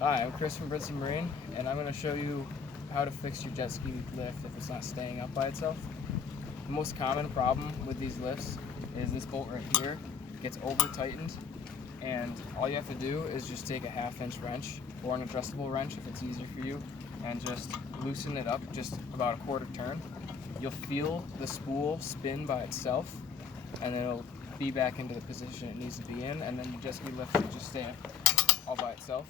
Hi, I'm Chris from Brinson Marine, and I'm going to show you how to fix your jet ski lift if it's not staying up by itself. The most common problem with these lifts is this bolt right here gets over tightened, and all you have to do is just take a 1/2-inch wrench or an adjustable wrench if it's easier for you, and just loosen it up just about a 1/4 turn. You'll feel the spool spin by itself, and it'll be back into the position it needs to be in, and then your jet ski lift should just stay all by itself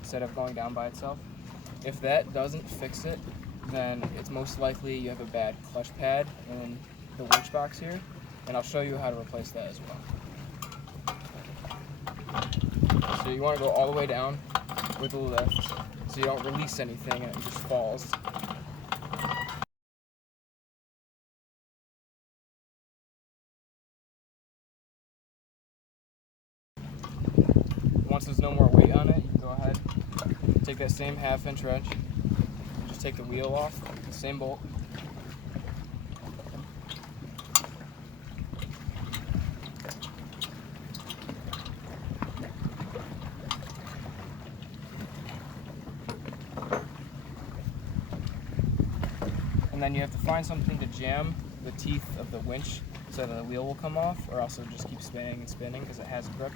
instead of going down by itself. If that doesn't fix it, then it's most likely you have a bad clutch pad in the winch box here, and I'll show you how to replace that as well. So you want to go all the way down with the lift so you don't release anything and it just falls. Once there's no more weight on it, you can go ahead, take that same 1/2-inch wrench, just take the wheel off, the same bolt. And then you have to find something to jam the teeth of the winch so that the wheel will come off, or else it'll just keep spinning and spinning because it has grip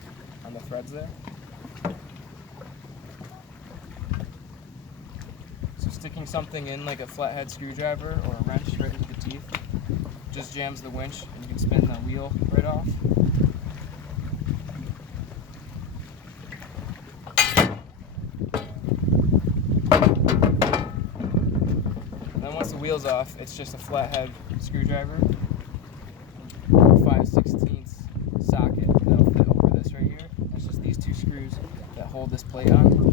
on the threads there. So sticking something in like a flathead screwdriver or a wrench right into the teeth just jams the winch, and you can spin the wheel right off. And then once the wheel's off, it's just a flathead screwdriver or 5/16 socket that'll fit over this right here. It's just these two screws that hold this plate on.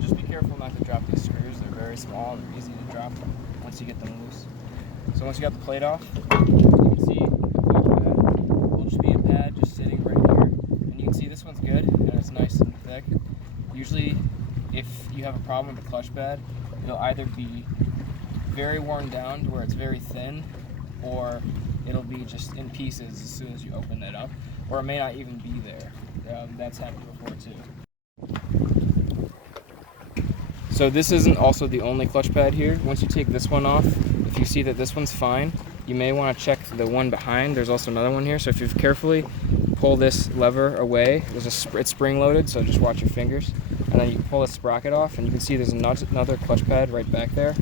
Just be careful not to drop these screws. They're very small and they're easy to drop once you get them loose. So once you got the plate off, you can see the clutch pad will just be a pad just sitting right here. And you can see this one's good and it's nice and thick. Usually if you have a problem with the clutch pad, it'll either be very worn down to where it's very thin, or it'll be just in pieces as soon as you open it up, or it may not even be there. That's happened before too. So this isn't also the only clutch pad here. Once you take this one off, if you see that this one's fine, you may want to check the one behind. There's also another one here. So if you carefully pull this lever away, it's spring loaded, so just watch your fingers. And then you pull the sprocket off, and you can see there's another clutch pad right back there.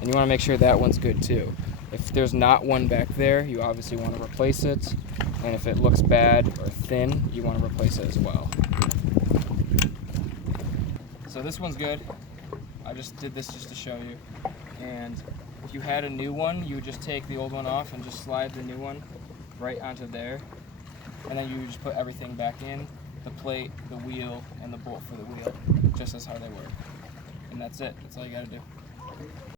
And you want to make sure that one's good too. If there's not one back there, you obviously want to replace it. And if it looks bad or thin, you want to replace it as well. So this one's good. I just did this just to show you. And if you had a new one, you would just take the old one off and just slide the new one right onto there. And then you would just put everything back in, the plate, the wheel, and the bolt for the wheel, just as how they work. And that's it. That's all you gotta do.